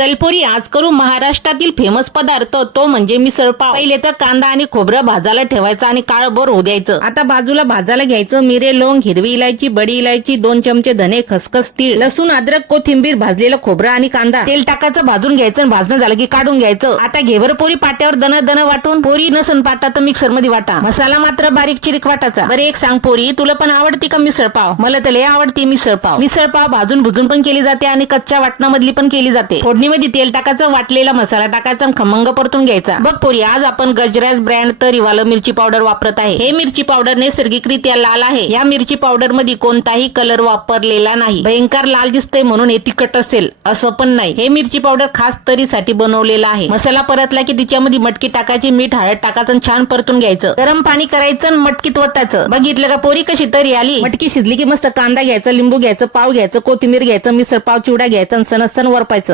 चलपोरी आज करू महाराष्ट्रातील फेमस पदार्थ तो म्हणजे मिसळ पाव. पहिले तर कांदा आणि खोबरं भाजायला ठेवायचं आणि काळभर होऊ द्यायचं. आता बाजूला भाजायला घ्यायचं मिरे लोंग हिरवी इलायची बडी इलायची दोन चमचे धने खसखस तीळ लसूण अद्रक कोथिंबीर भाजलेलं खोबरं आणि कांदा. तेल टाकायचं भाजून घ्यायचं आणि भाजणं झालं की काढून घ्यायचं. आता घेवर पोरी पाट्यावर दन दन वाटून पोरी नसन पाटा तर मिक्सरमध्ये वाटा. मसाला मात्र बारीक चिरीक वाटायचा. बरे एक सांग पोरी तुला पण आवडती का मिसळ पाव? मला तर लय आवडती मिसळ पाव. मिसळ पाव भाजून भुजून पण केली जाते आणि कच्च्या वाटणामधली पण केली जाते. फोडणीमध्ये तेल टाकायचं वाटलेला मसाला टाकायचा आणि खमंग परतून घ्यायचा. बघ पोरी आज आपण गजराज ब्रँड तरीवालं मिरची पावडर वापरत आहे. हे मिरची पावडर नैसर्गिकरित्या लाल आहे. या मिरची पावडरमध्ये कोणताही कलर वापरलेला नाही. भयंकर लाल दिसतंय म्हणून हे तिखट असेल असं पण नाही. हे मिरची पावडर खास तरीसाठी बनवलेलं आहे. मसाला परतला की तिच्यामध्ये मटकी टाकायची मीठ हळद टाकायचं छान परतून घ्यायचं. गरम पाणी करायचं मटकीत वतायचं. बघितलं का पोरी कशी तरी आली? मटकी शिजली की मस्त कांदा घ्यायचा लिंबू घ्यायचं पाव घ्यायचं कोथिंबीर घ्यायचं मिसळ पाव चिवडा घ्यायचा आणि वरपायचं.